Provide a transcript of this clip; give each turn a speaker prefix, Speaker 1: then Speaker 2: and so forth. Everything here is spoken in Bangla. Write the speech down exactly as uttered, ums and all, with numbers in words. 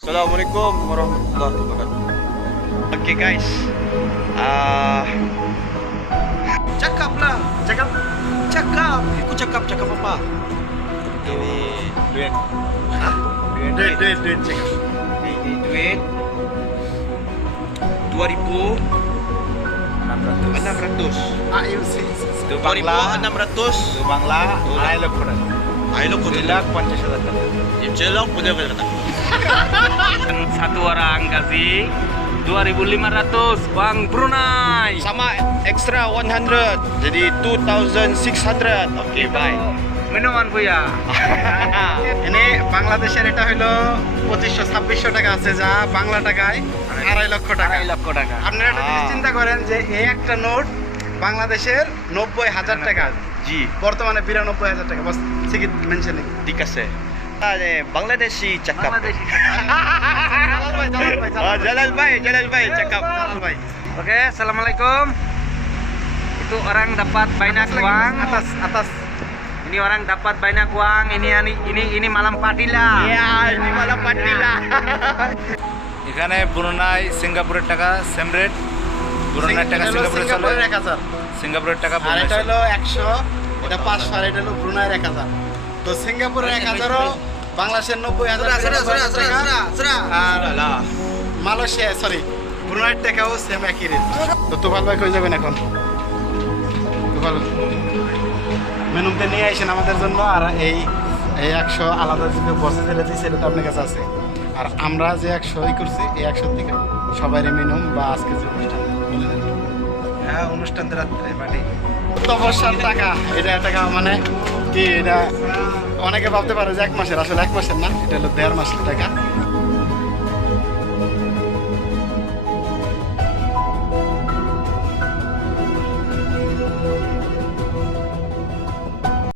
Speaker 1: Assalamualaikum warahmatullahi wabarakatuh.
Speaker 2: Oke guys, uh,
Speaker 1: Cakap lah, cakap, cakap. Aku cakap, cakap apa? Ini
Speaker 2: duit,
Speaker 1: Hah?
Speaker 2: duit, duit, duit, duit, cakap.
Speaker 1: Ini duit dua ribu
Speaker 2: enam ratus.
Speaker 1: enam ratus.
Speaker 2: Ayo sih, itu
Speaker 1: dua ribu
Speaker 2: bangla,
Speaker 1: enam ratus.
Speaker 2: itu bangla,
Speaker 1: Dolar.
Speaker 2: ayo kurang.
Speaker 1: Ayo kau
Speaker 2: Dua lakh পঞ্চাশ হাজার টাকা.
Speaker 1: Jelok punya kata.
Speaker 3: Satu orang kasih dua ribu lima ratus Bang Brunei.
Speaker 1: Sama extra one hundred. Jadi two thousand six hundred. Oke, bye.
Speaker 3: Minuman Buya.
Speaker 2: এনে বাংলাদেশের এটা হলো পঁচিশশো ছাব্বিশশো টাকা আছে, যা বাংলা টাকায় আড়াই লক্ষ টাকা।
Speaker 3: আড়াই লক্ষ টাকা।
Speaker 2: আপনারা একটা জিনিস চিন্তা করেন যে এই একটা নোট বাংলাদেশের নব্বই হাজার টাকা,
Speaker 1: জি,
Speaker 2: বর্তমানে বিরানব্বই হাজার টাকা। বাস সিকিট মেনশন
Speaker 1: ঠিক আছে। Ada Bangladeshi cakap.
Speaker 3: Bangladeshi.
Speaker 1: Ah, Jalal Bhai, Jalal Bhai cakap.
Speaker 2: ভাই
Speaker 3: Oke, assalamualaikum. Itu orang dapat banyak uang.
Speaker 2: atas atas
Speaker 3: Ini orang dapat banyak uang. Ini ini ini ini malam padilla.
Speaker 1: Ya, ini malam Padilla.
Speaker 4: এখানে ব্রুনাই সিঙ্গাপুরের টাকা সেম রেট, ব্রুনাইয়ের টাকা সিঙ্গাপুরে চলে,
Speaker 2: সিঙ্গাপুরের এক হাজার,
Speaker 4: সিঙ্গাপুরের টাকা
Speaker 2: আর
Speaker 4: ব্রুনাই
Speaker 2: এটা
Speaker 4: চলে।
Speaker 2: হলো একশো, এটা পাঁচশো, আর এটা হলো ব্রুনাইয়ের এক হাজার। তো সিঙ্গাপুরের এক হাজারও বাংলাদেশের নব্বই হাজার টাকা, আর
Speaker 1: lah.
Speaker 2: মালয়েশিয়া সরি ব্রুনাইয়ের টাকাও সেম একই রেট। তো তুফাল ভাই কই যাবেন এখন? তুফাল মেনুতে নিয়ে আসেন আমাদের জন্য। আর এই এই একশো আলাদা যে বসে ফেলে দিই সেটা তো আপনার কাছে আছে। আর আমরা যে একশো ই করছি, এই একশোর থেকে সবাই মিনিমাম বা আজকে যে অনুষ্ঠান বলে দেন।
Speaker 4: হ্যাঁ, অনুষ্ঠান তো রাত্রে পার্টি।
Speaker 2: তপস্যার টাকা, এটা টাকা মানে কি, এটা অনেকে ভাবতে পারে যে এক মাসের, আসলে এক মাসের না, এটা হলো দেড় মাসের টাকা।